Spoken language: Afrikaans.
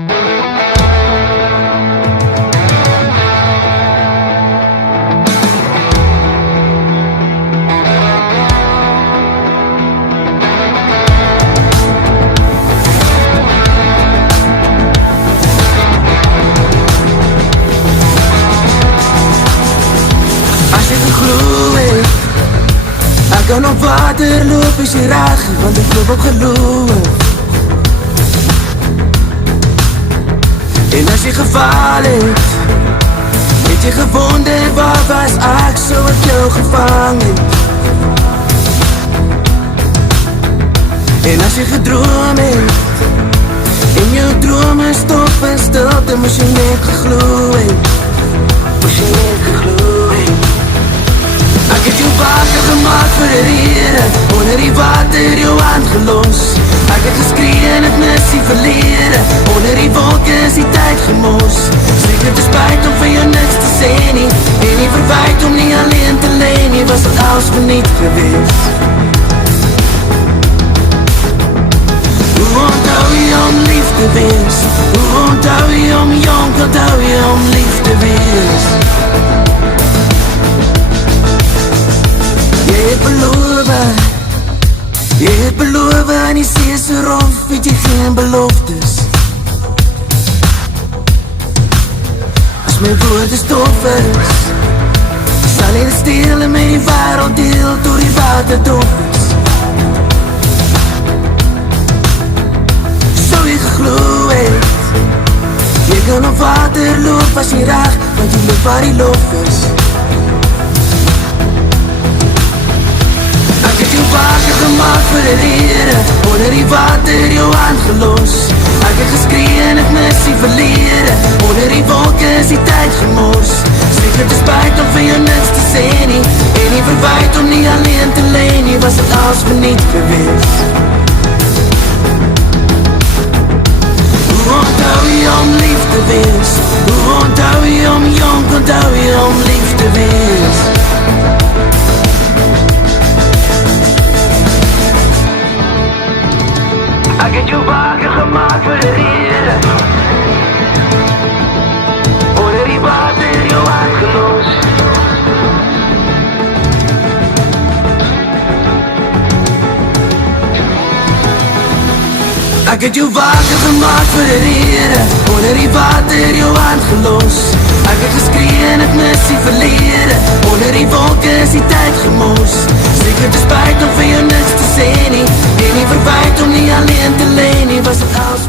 Ek kan op water loop as jy reg, want ek loop op geloof. En as jy geval het, het jy gewonder waar was ek, so ek jou gevang het. En as jy gedroom het, en jou drome stop in stilte, moes jy net geglo het. Moes jy net geglo het. Ek het jou wakker gemaakt vir die rede, onder die water jou hand gelos. Ek het geskree en het mis die verlede, onder die wolke is die tyd gemos. Seker te spijt om vir jou niks te sê nie, en nie verwijt om nie alleen te leen nie, was het als verniet gewees. Hoe onthou jy om lief te wees? Hoe onthou jy om jong, onthou jy om lief te wees? Jy het beloof en die see is so rof, het jy geen beloftes. As my woorde stof is, sal jy stil en met die wereld deel, door die water dof is. So jy geglo het, jy kan op water loop as jy reg, want jy loop waar die lof is. Wakker gemaakt vir die rede, onder die water jou hand gelos. Ek het geskree en het mis die verlede, onder die wolke is die tyd gemos. Seker te spijt om vir jou niks te sê nie, en nie verwijt om nie alleen te leen nie, was het als verniet gewees. Hoe onthou jy om lief te wees? Hoe onthou jy om jong, onthou jy om lief te wees? Ek het jou wakker gemaakt vir die rede, onder die water jou hand gelos. Ek het jou wakker gemaakt vir die rede, onder die water jou hand gelos. Ek het geskree en het mis die verlede, onder die wolke is die tyd gemos. Seker te spijt om vir jou niks te sê nie, en nie verwijt om nie alleen te leen nie, was het als